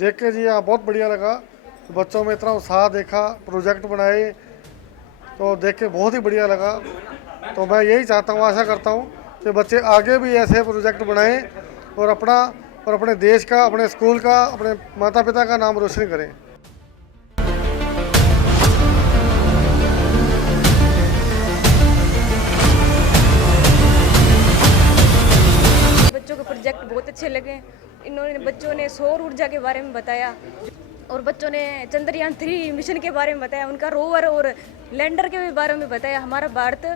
देख के जी यहाँ बहुत बढ़िया लगा। बच्चों में इतना उत्साह देखा, प्रोजेक्ट बनाए तो देख के बहुत ही बढ़िया लगा। तो मैं यही चाहता हूँ, आशा करता हूँ कि बच्चे आगे भी ऐसे प्रोजेक्ट बनाएं और अपने देश का, अपने स्कूल का, अपने माता पिता का नाम रोशन करें। बच्चों के प्रोजेक्ट बहुत अच्छे लगे। इन्होंने बच्चों ने सौर ऊर्जा के बारे में बताया और बच्चों ने चंद्रयान 3 मिशन के बारे में बताया, उनका रोवर और लैंडर के भी बारे में बताया। हमारा भारत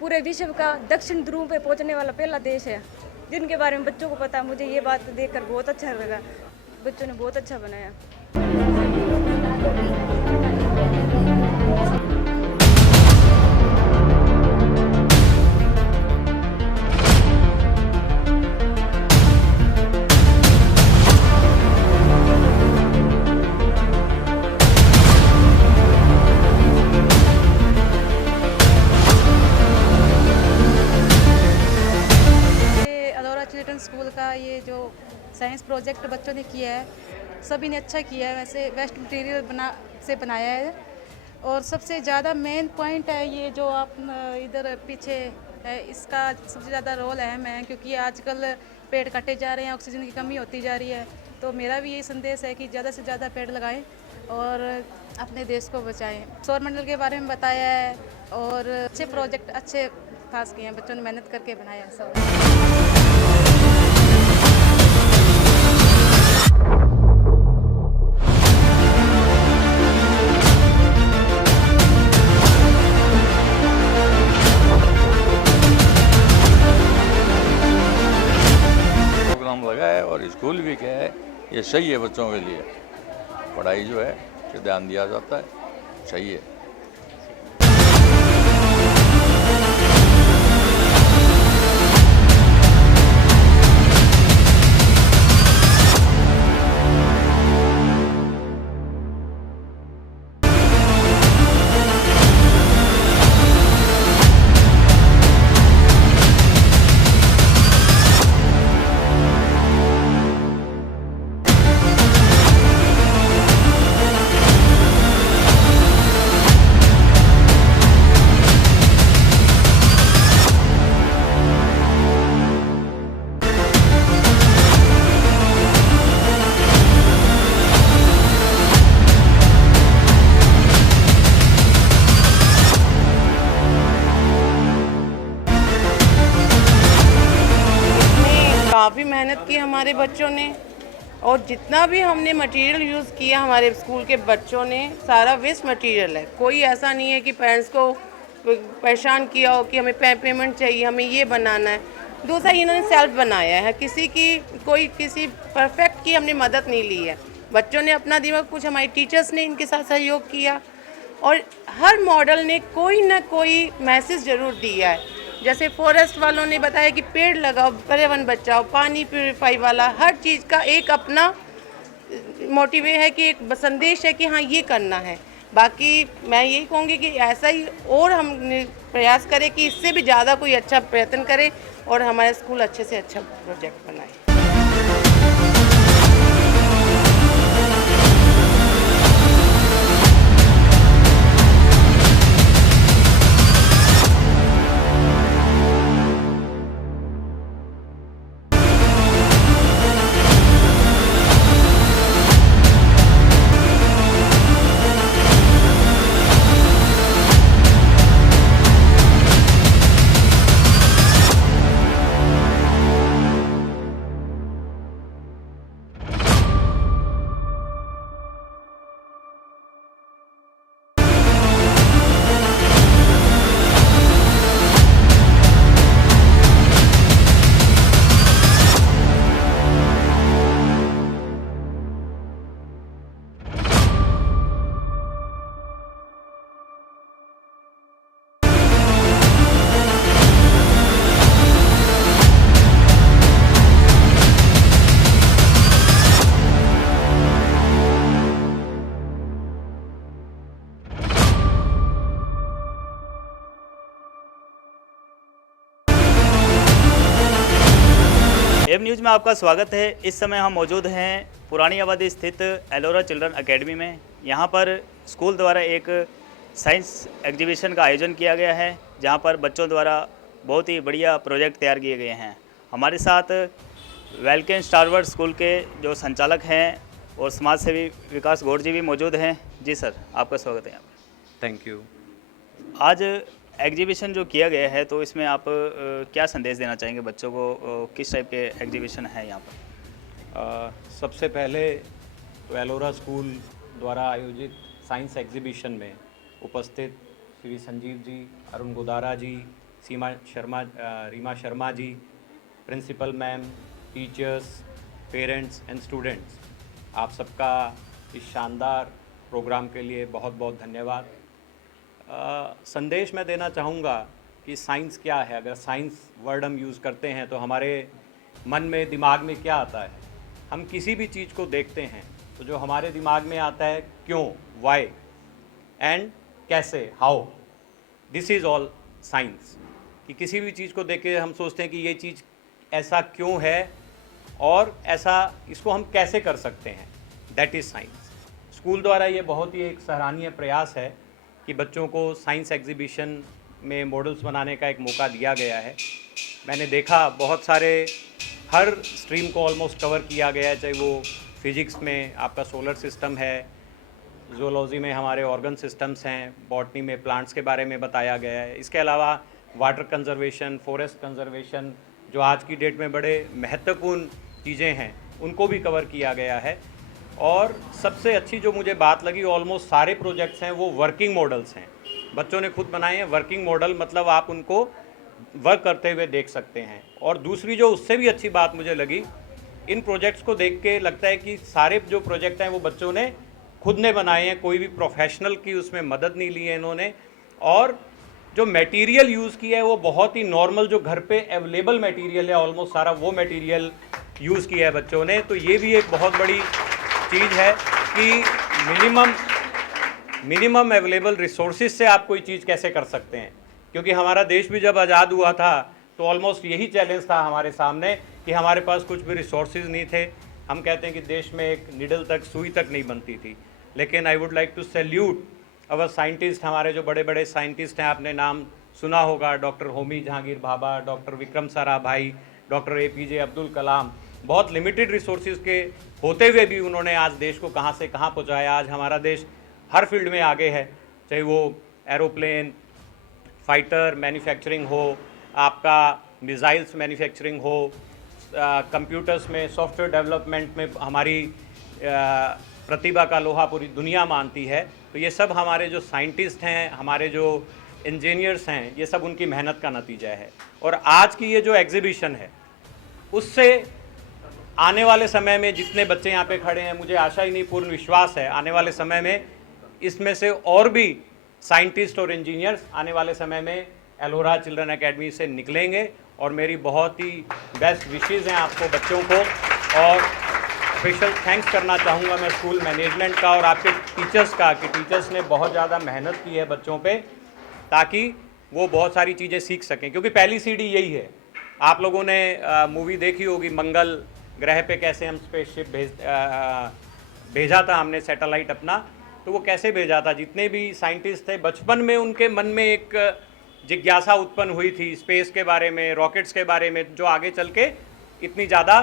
पूरे विश्व का दक्षिण ध्रुव पे पहुंचने वाला पहला देश है, जिनके बारे में बच्चों को पता। मुझे ये बात देखकर बहुत अच्छा लगा, बच्चों ने बहुत अच्छा बनाया। चिल्ड्रन स्कूल का ये जो साइंस प्रोजेक्ट बच्चों ने किया है, सभी ने अच्छा किया है। वैसे वेस्ट मटेरियल बनाया है और सबसे ज़्यादा मेन पॉइंट है ये जो आप इधर पीछे है, इसका सबसे ज़्यादा रोल अहम है, क्योंकि आजकल पेड़ काटे जा रहे हैं, ऑक्सीजन की कमी होती जा रही है। तो मेरा भी यही संदेश है कि ज़्यादा से ज़्यादा पेड़ लगाएं और अपने देश को बचाएं। सौर मंडल के बारे में बताया है और अच्छे प्रोजेक्ट अच्छे खास किए हैं, बच्चों ने मेहनत करके बनाया है सब। लगा है और स्कूल भी क्या है, ये सही है। बच्चों के लिए पढ़ाई जो है कि ध्यान दिया जाता है, सही है। काफ़ी मेहनत की हमारे बच्चों ने और जितना भी हमने मटेरियल यूज़ किया हमारे स्कूल के बच्चों ने, सारा वेस्ट मटेरियल है। कोई ऐसा नहीं है कि पेरेंट्स को परेशान किया हो कि हमें पेमेंट चाहिए, हमें ये बनाना है। दूसरा इन्होंने सेल्फ बनाया है, किसी परफेक्ट की हमने मदद नहीं ली है। बच्चों ने अपना दिमाग, कुछ हमारे टीचर्स ने इनके साथ सहयोग किया और हर मॉडल ने कोई ना कोई मैसेज ज़रूर दिया है। जैसे फॉरेस्ट वालों ने बताया कि पेड़ लगाओ, पर्यावरण बचाओ, पानी प्यूरिफाई वाला, हर चीज़ का एक अपना मोटिव है कि एक संदेश है कि हाँ ये करना है। बाकी मैं यही कहूँगी कि ऐसा ही और हम प्रयास करें कि इससे भी ज़्यादा कोई अच्छा प्रयत्न करें और हमारा स्कूल अच्छे से अच्छा प्रोजेक्ट बनाए। न्यूज़ में आपका स्वागत है। इस समय हम मौजूद हैं पुरानी आबादी स्थित एलोरा चिल्ड्रन एकेडमी में। यहाँ पर स्कूल द्वारा एक साइंस एग्जीबिशन का आयोजन किया गया है, जहाँ पर बच्चों द्वारा बहुत ही बढ़िया प्रोजेक्ट तैयार किए गए हैं। हमारे साथ वेलकेन स्टारवर्ड स्कूल के जो संचालक हैं और समाज सेवी विकास गौड़ जी भी मौजूद हैं। जी सर, आपका स्वागत है यहाँ पर। Thank you. आज एग्जीबिशन जो किया गया है, तो इसमें आप क्या संदेश देना चाहेंगे बच्चों को? किस टाइप के एग्जीबिशन है यहाँ पर? सबसे पहले तो एलोरा स्कूल द्वारा आयोजित साइंस एग्जीबिशन में उपस्थित Shri Sanjeev ji, Arun Godara ji, Reema Sharma ji, principal ma'am, teachers, parents and students, आप सबका इस शानदार प्रोग्राम के लिए बहुत बहुत धन्यवाद। संदेश मैं देना चाहूँगा कि साइंस क्या है। अगर साइंस वर्ड हम यूज़ करते हैं तो हमारे मन में, दिमाग में क्या आता है? हम किसी भी चीज़ को देखते हैं तो जो हमारे दिमाग में आता है क्यों, वाई एंड कैसे, how, this is all science. कि किसी भी चीज़ को देख के हम सोचते हैं कि ये चीज़ ऐसा क्यों है और ऐसा इसको हम कैसे कर सकते हैं, दैट इज़ साइंस। स्कूल द्वारा ये बहुत ही एक सराहनीय प्रयास है कि बच्चों को साइंस एग्जीबिशन में मॉडल्स बनाने का एक मौका दिया गया है। मैंने देखा बहुत सारे, हर स्ट्रीम को ऑलमोस्ट कवर किया गया है, चाहे वो फिजिक्स में आपका सोलर सिस्टम है, ज़ूलॉजी में हमारे ऑर्गन सिस्टम्स हैं, बॉटनी में प्लांट्स के बारे में बताया गया है। इसके अलावा वाटर कंजर्वेशन, फॉरेस्ट कंजर्वेशन, जो आज की डेट में बड़े महत्वपूर्ण चीज़ें हैं, उनको भी कवर किया गया है। और सबसे अच्छी जो मुझे बात लगी, ऑलमोस्ट सारे प्रोजेक्ट्स हैं वो वर्किंग मॉडल्स हैं, बच्चों ने खुद बनाए हैं। वर्किंग मॉडल मतलब आप उनको वर्क करते हुए देख सकते हैं। और दूसरी जो उससे भी अच्छी बात मुझे लगी, इन प्रोजेक्ट्स को देख के लगता है कि सारे जो प्रोजेक्ट हैं वो बच्चों ने खुद ने बनाए हैं, कोई भी प्रोफेशनल की उसमें मदद नहीं ली है इन्होंने। और जो मटेरियल यूज़ किया है वो बहुत ही नॉर्मल, जो घर पे अवेलेबल मटेरियल है, ऑलमोस्ट सारा वो मटेरियल यूज़ किया है बच्चों ने। तो ये भी एक बहुत बड़ी चीज़ है कि मिनिमम अवेलेबल रिसोर्सेज से आप कोई चीज़ कैसे कर सकते हैं। क्योंकि हमारा देश भी जब आज़ाद हुआ था तो ऑलमोस्ट यही चैलेंज था हमारे सामने कि हमारे पास कुछ भी रिसोर्सेज नहीं थे। हम कहते हैं कि देश में एक निडल तक, सुई तक नहीं बनती थी। लेकिन I would like to salute our scientist, हमारे जो बड़े बड़े साइंटिस्ट हैं, आपने नाम सुना होगा, doctor Homi Jehangir Bhabha, doctor Vikram Sarabhai, doctor APJ Abdul Kalam. बहुत लिमिटेड रिसोर्सेज के होते हुए भी उन्होंने आज देश को कहाँ से कहाँ पहुँचाया। आज हमारा देश हर फील्ड में आगे है, चाहे वो एरोप्लेन, फाइटर मैन्युफैक्चरिंग हो, आपका मिसाइल्स मैन्युफैक्चरिंग हो, कंप्यूटर्स में, सॉफ्टवेयर डेवलपमेंट में हमारी प्रतिभा का लोहा पूरी दुनिया मानती है। तो ये सब हमारे जो साइंटिस्ट हैं, हमारे जो इंजीनियर्स हैं, ये सब उनकी मेहनत का नतीजा है। और आज की ये जो एग्जीबिशन है, उससे आने वाले समय में जितने बच्चे यहाँ पे खड़े हैं, मुझे आशा ही नहीं, पूर्ण विश्वास है आने वाले समय में इसमें से और भी साइंटिस्ट और इंजीनियर्स आने वाले समय में एलोरा चिल्ड्रन एकेडमी से निकलेंगे। और मेरी बहुत ही बेस्ट विशेज़ हैं आपको बच्चों को। और स्पेशल थैंक्स करना चाहूँगा मैं स्कूल मैनेजमेंट का और आपके टीचर्स का, कि टीचर्स ने बहुत ज़्यादा मेहनत की है बच्चों पे, ताकि वो बहुत सारी चीज़ें सीख सकें। क्योंकि पहली सीढ़ी यही है। आप लोगों ने मूवी देखी होगी, मंगल ग्रह पे कैसे हम स्पेसशिप भेजा था हमने, सैटेलाइट अपना, तो वो कैसे भेजा था। जितने भी साइंटिस्ट थे, बचपन में उनके मन में एक जिज्ञासा उत्पन्न हुई थी स्पेस के बारे में, रॉकेट्स के बारे में, जो आगे चल के इतनी ज़्यादा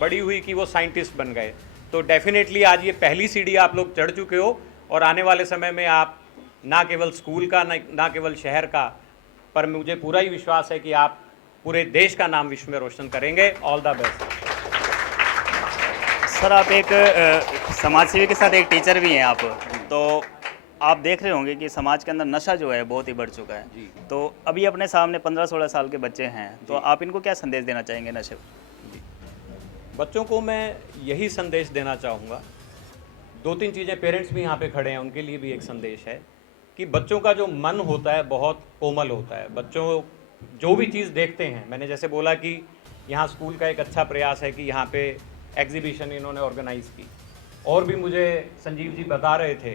बड़ी हुई कि वो साइंटिस्ट बन गए। तो डेफिनेटली आज ये पहली सीढ़ी आप लोग चढ़ चुके हो। और आने वाले समय में आप ना केवल स्कूल का, ना केवल शहर का, पर मुझे पूरा ही विश्वास है कि आप पूरे देश का नाम विश्व में रोशन करेंगे। All the best. सर, आप एक समाजसेवी के साथ एक टीचर भी हैं आप, तो आप देख रहे होंगे कि समाज के अंदर नशा जो है बहुत ही बढ़ चुका है जी। तो अभी अपने सामने 15-16 साल के बच्चे हैं, तो आप इनको क्या संदेश देना चाहेंगे नशे? बच्चों को मैं यही संदेश देना चाहूँगा, 2-3 चीज़ें। पेरेंट्स भी यहाँ पे खड़े हैं, उनके लिए भी एक संदेश है कि बच्चों का जो मन होता है बहुत कोमल होता है। बच्चों जो भी चीज़ देखते हैं, मैंने जैसे बोला कि यहाँ स्कूल का एक अच्छा प्रयास है कि यहाँ पे एग्जीबिशन इन्होंने ऑर्गेनाइज़ की। और भी मुझे संजीव जी बता रहे थे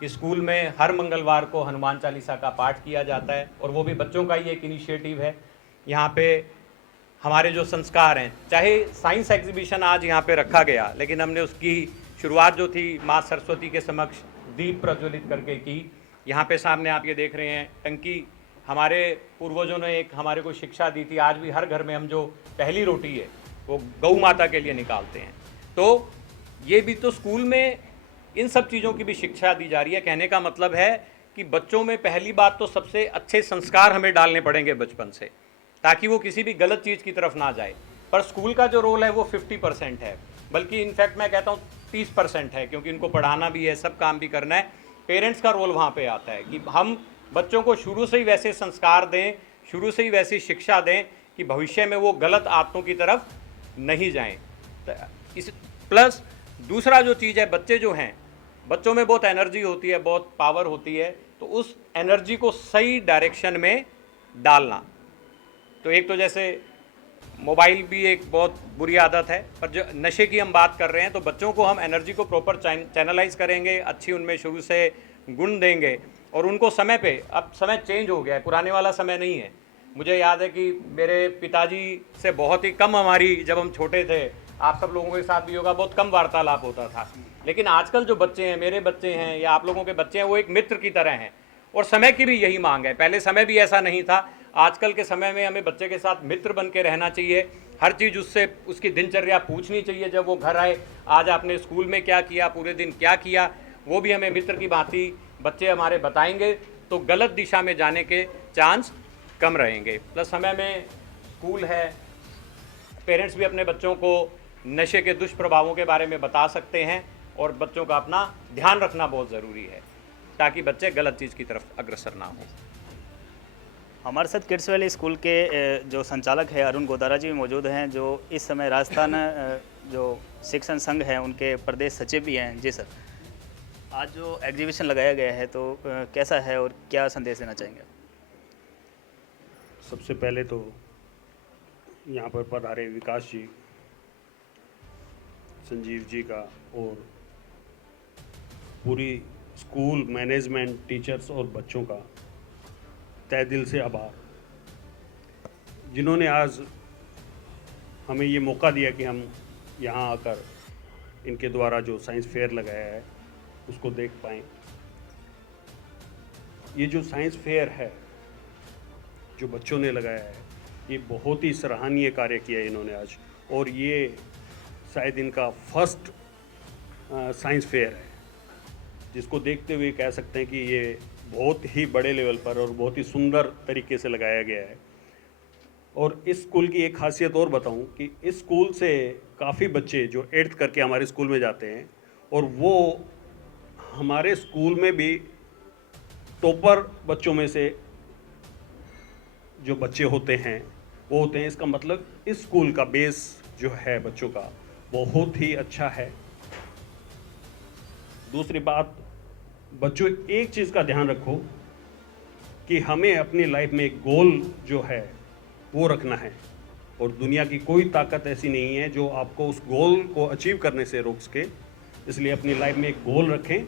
कि स्कूल में हर मंगलवार को हनुमान चालीसा का पाठ किया जाता है, और वो भी बच्चों का ही एक इनिशिएटिव है। यहाँ पे हमारे जो संस्कार हैं। चाहे साइंस एग्जीबिशन आज यहाँ पे रखा गया, लेकिन हमने उसकी शुरुआत जो थी माँ सरस्वती के समक्ष दीप प्रज्वलित करके की। यहाँ पे सामने आप ये देख रहे हैं टंकी, हमारे पूर्वजों ने एक हमारे को शिक्षा दी थी। आज भी हर घर में हम जो पहली रोटी है वो गौ माता के लिए निकालते हैं। तो ये भी तो स्कूल में इन सब चीज़ों की भी शिक्षा दी जा रही है। कहने का मतलब है कि बच्चों में पहली बात तो सबसे अच्छे संस्कार हमें डालने पड़ेंगे बचपन से, ताकि वो किसी भी गलत चीज़ की तरफ ना जाए। पर स्कूल का जो रोल है वो 50% है, बल्कि इनफैक्ट मैं कहता हूँ 30% है, क्योंकि इनको पढ़ाना भी है, सब काम भी करना है। पेरेंट्स का रोल वहाँ पे आता है कि हम बच्चों को शुरू से ही वैसे संस्कार दें, शुरू से ही वैसी शिक्षा दें कि भविष्य में वो गलत आदतों की तरफ नहीं जाएं। इस प्लस दूसरा जो चीज़ है, बच्चे जो हैं, बच्चों में बहुत एनर्जी होती है, बहुत पावर होती है, तो उस एनर्जी को सही डायरेक्शन में डालना। तो एक तो जैसे मोबाइल भी एक बहुत बुरी आदत है, पर जो नशे की हम बात कर रहे हैं, तो बच्चों को हम एनर्जी को प्रॉपर चैनलाइज करेंगे, अच्छी उनमें शुरू से गुण देंगे और उनको समय पे, अब समय चेंज हो गया है, पुराने वाला समय नहीं है। मुझे याद है कि मेरे पिताजी से बहुत ही कम हमारी, जब हम छोटे थे, आप सब लोगों के साथ भी होगा, बहुत कम वार्तालाप होता था। लेकिन आजकल जो बच्चे हैं, मेरे बच्चे हैं या आप लोगों के बच्चे हैं, वो एक मित्र की तरह हैं और समय की भी यही मांग है। पहले समय भी ऐसा नहीं था, आजकल के समय में हमें बच्चे के साथ मित्र बन के रहना चाहिए। हर चीज़ उससे, उसकी दिनचर्या पूछनी चाहिए जब वो घर आए, आज आपने स्कूल में क्या किया, पूरे दिन क्या किया, वो भी हमें मित्र की भांति बच्चे हमारे बताएंगे, तो गलत दिशा में जाने के चांस कम रहेंगे। प्लस समय में स्कूल है, पेरेंट्स भी अपने बच्चों को नशे के दुष्प्रभावों के बारे में बता सकते हैं और बच्चों का अपना ध्यान रखना बहुत ज़रूरी है, ताकि बच्चे गलत चीज़ की तरफ अग्रसर ना हों। हमारे साथ किड्स वैली स्कूल के जो संचालक है अरुण गोदारा जी मौजूद हैं, जो इस समय राजस्थान जो शिक्षण संघ है उनके प्रदेश सचिव भी हैं। जी सर, आज जो एग्जीबिशन लगाया गया है तो कैसा है और क्या संदेश देना चाहेंगे? सबसे पहले तो यहाँ पर पधारे विकास जी, संजीव जी का और पूरी स्कूल मैनेजमेंट, टीचर्स और बच्चों का तहे दिल से आभार, जिन्होंने आज हमें ये मौका दिया कि हम यहाँ आकर इनके द्वारा जो साइंस फेयर लगाया है उसको देख पाएँ। ये जो साइंस फेयर है जो बच्चों ने लगाया है, ये बहुत ही सराहनीय कार्य किया है इन्होंने आज, और ये शायद इनका फर्स्ट साइंस फेयर है, जिसको देखते हुए कह सकते हैं कि ये बहुत ही बड़े लेवल पर और बहुत ही सुंदर तरीके से लगाया गया है। और इस स्कूल की एक खासियत और बताऊं कि इस स्कूल से काफ़ी बच्चे जो 8th करके हमारे स्कूल में जाते हैं, और वो हमारे स्कूल में भी टॉपर बच्चों में से जो बच्चे होते हैं वो होते हैं। इसका मतलब इस स्कूल का बेस जो है बच्चों का बहुत ही अच्छा है। दूसरी बात, बच्चों एक चीज़ का ध्यान रखो कि हमें अपनी लाइफ में एक गोल जो है वो रखना है, और दुनिया की कोई ताकत ऐसी नहीं है जो आपको उस गोल को अचीव करने से रोक सके। इसलिए अपनी लाइफ में एक गोल रखें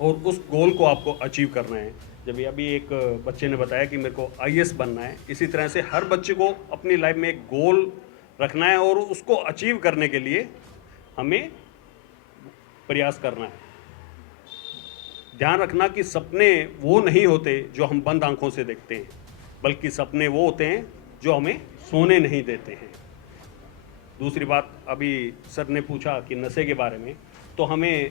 और उस गोल को आपको अचीव करना है। जब अभी एक बच्चे ने बताया कि मेरे को IAS बनना है, इसी तरह से हर बच्चे को अपनी लाइफ में एक गोल रखना है और उसको अचीव करने के लिए हमें प्रयास करना है। ध्यान रखना कि सपने वो नहीं होते जो हम बंद आंखों से देखते हैं, बल्कि सपने वो होते हैं जो हमें सोने नहीं देते हैं। दूसरी बात, अभी सर ने पूछा कि नशे के बारे में, तो हमें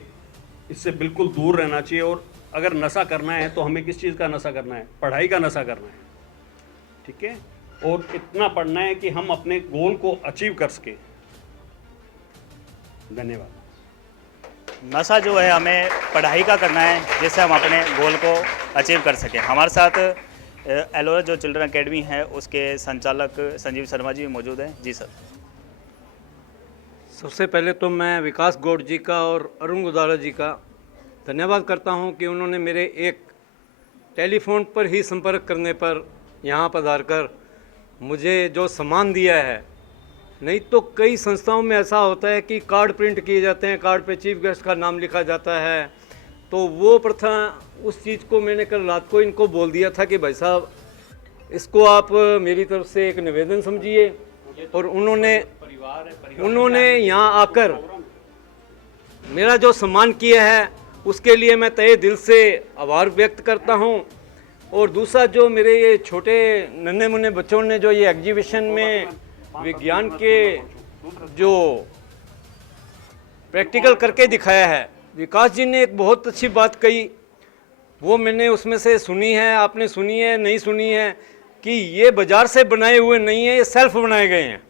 इससे बिल्कुल दूर रहना चाहिए। और अगर नशा करना है तो हमें किस चीज़ का नशा करना है? पढ़ाई का नशा करना है, ठीक है, और इतना पढ़ना है कि हम अपने गोल को अचीव कर सकें। धन्यवाद। नशा जो है हमें पढ़ाई का करना है, जिससे हम अपने गोल को अचीव कर सकें। हमारे साथ एलोरा जो चिल्ड्रन एकेडमी है उसके संचालक संजीव शर्मा जी मौजूद हैं। जी सर। सबसे पहले तो मैं विकास गौड़ जी का और अरुण गोदारा जी का धन्यवाद करता हूं कि उन्होंने मेरे एक टेलीफोन पर ही संपर्क करने पर यहाँ पधार कर मुझे जो सम्मान दिया है। नहीं तो कई संस्थाओं में ऐसा होता है कि कार्ड प्रिंट किए जाते हैं, कार्ड पे चीफ गेस्ट का नाम लिखा जाता है, तो वो प्रथा, उस चीज़ को मैंने कल रात को इनको बोल दिया था कि भाई साहब इसको आप मेरी तरफ से एक निवेदन समझिए। और उन्होंने यहाँ आकर मेरा जो सम्मान किया है उसके लिए मैं तहे दिल से आभार व्यक्त करता हूँ। और दूसरा, जो मेरे ये छोटे नन्हे मुन्ने बच्चों ने जो ये एग्जीबिशन में विज्ञान के जो प्रैक्टिकल करके दिखाया है, विकास जी ने एक बहुत अच्छी बात कही, वो मैंने उसमें से सुनी है, आपने सुनी है नहीं सुनी है, कि ये बाज़ार से बनाए हुए नहीं है, ये सेल्फ बनाए गए हैं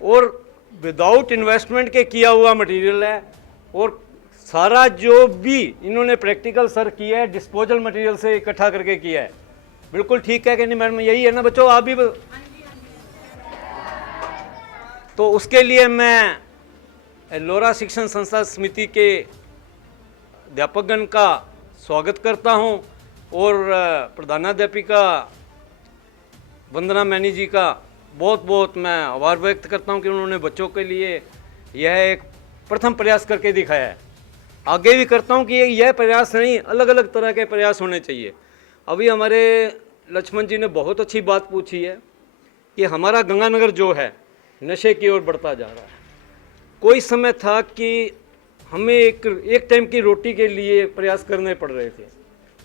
और विदाउट इन्वेस्टमेंट के किया हुआ मटेरियल है। और सारा जो भी इन्होंने प्रैक्टिकल सर किया है डिस्पोजल मटेरियल से इकट्ठा करके किया है। बिल्कुल ठीक है कि नहीं मैडम? यही है ना बच्चों? आप भी तो उसके लिए मैं एलोरा शिक्षण संस्था समिति के अध्यापकगण का स्वागत करता हूं और प्रधानाध्यापिका वंदना मैनी जी का बहुत बहुत मैं आभार व्यक्त करता हूं कि उन्होंने बच्चों के लिए यह एक प्रथम प्रयास करके दिखाया है। आगे भी करता हूं कि यह प्रयास नहीं, अलग अलग तरह के प्रयास होने चाहिए। अभी हमारे लक्ष्मण जी ने बहुत अच्छी बात पूछी है कि हमारा गंगानगर जो है नशे की ओर बढ़ता जा रहा है। कोई समय था कि हमें एक टाइम की रोटी के लिए प्रयास करने पड़ रहे थे।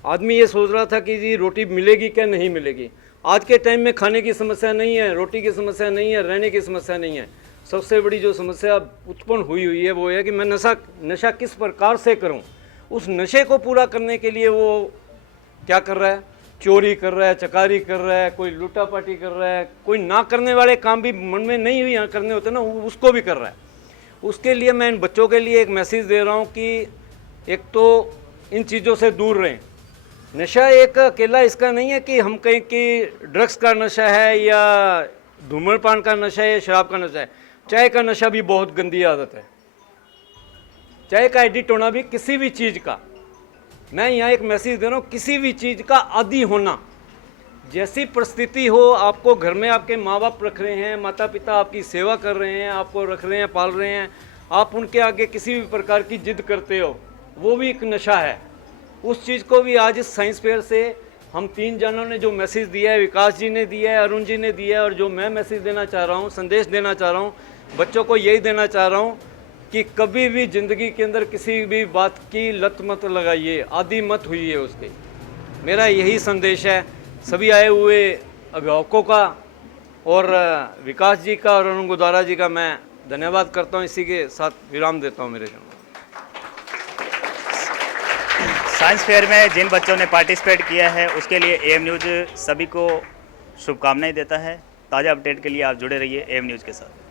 आदमी ये सोच रहा था कि जी रोटी मिलेगी क्या नहीं मिलेगी। आज के टाइम में खाने की समस्या नहीं है, रोटी की समस्या नहीं है, रहने की समस्या नहीं है। सबसे बड़ी जो समस्या उत्पन्न हुई है वो है कि मैं नशा किस प्रकार से करूं। उस नशे को पूरा करने के लिए वो क्या कर रहा है? चोरी कर रहा है, चकारी कर रहा है, कोई लूटापाटी कर रहा है, कोई ना करने वाले काम भी मन में नहीं हुई करने होते ना, उसको भी कर रहा है। उसके लिए मैं इन बच्चों के लिए एक मैसेज दे रहा हूँ कि एक तो इन चीज़ों से दूर रहें। नशा एक अकेला इसका नहीं है कि हम कहें कि ड्रग्स का नशा है या धूम्रपान का नशा है या शराब का नशा है। चाय का नशा भी बहुत गंदी आदत है। चाय का एडिक्ट होना भी किसी भी चीज़ का, मैं यहाँ एक मैसेज दे रहा हूँ, किसी भी चीज़ का आदी होना, जैसी परिस्थिति हो, आपको घर में आपके माँ बाप रख रहे हैं, माता पिता आपकी सेवा कर रहे हैं, आपको रख रहे हैं, पाल रहे हैं, आप उनके आगे किसी भी प्रकार की जिद करते हो, वो भी एक नशा है। उस चीज़ को भी आज इस साइंस फेयर से हम 3 जनों ने जो मैसेज दिया है, विकास जी ने दिया है, अरुण जी ने दिया है, और जो मैं मैसेज देना चाह रहा हूँ, संदेश देना चाह रहा हूँ, बच्चों को यही देना चाह रहा हूँ कि कभी भी ज़िंदगी के अंदर किसी भी बात की लत मत लगाइए, आदी मत हुई उसके। मेरा यही संदेश है सभी आए हुए अभिभावकों का और विकास जी का और अरुण गुदारा जी का मैं धन्यवाद करता हूँ। इसी के साथ विराम देता हूँ मेरे जन्म। साइंस फेयर में जिन बच्चों ने पार्टिसिपेट किया है उसके लिए एएम न्यूज़ सभी को शुभकामनाएं देता है। ताज़ा अपडेट के लिए आप जुड़े रहिए एएम न्यूज़ के साथ।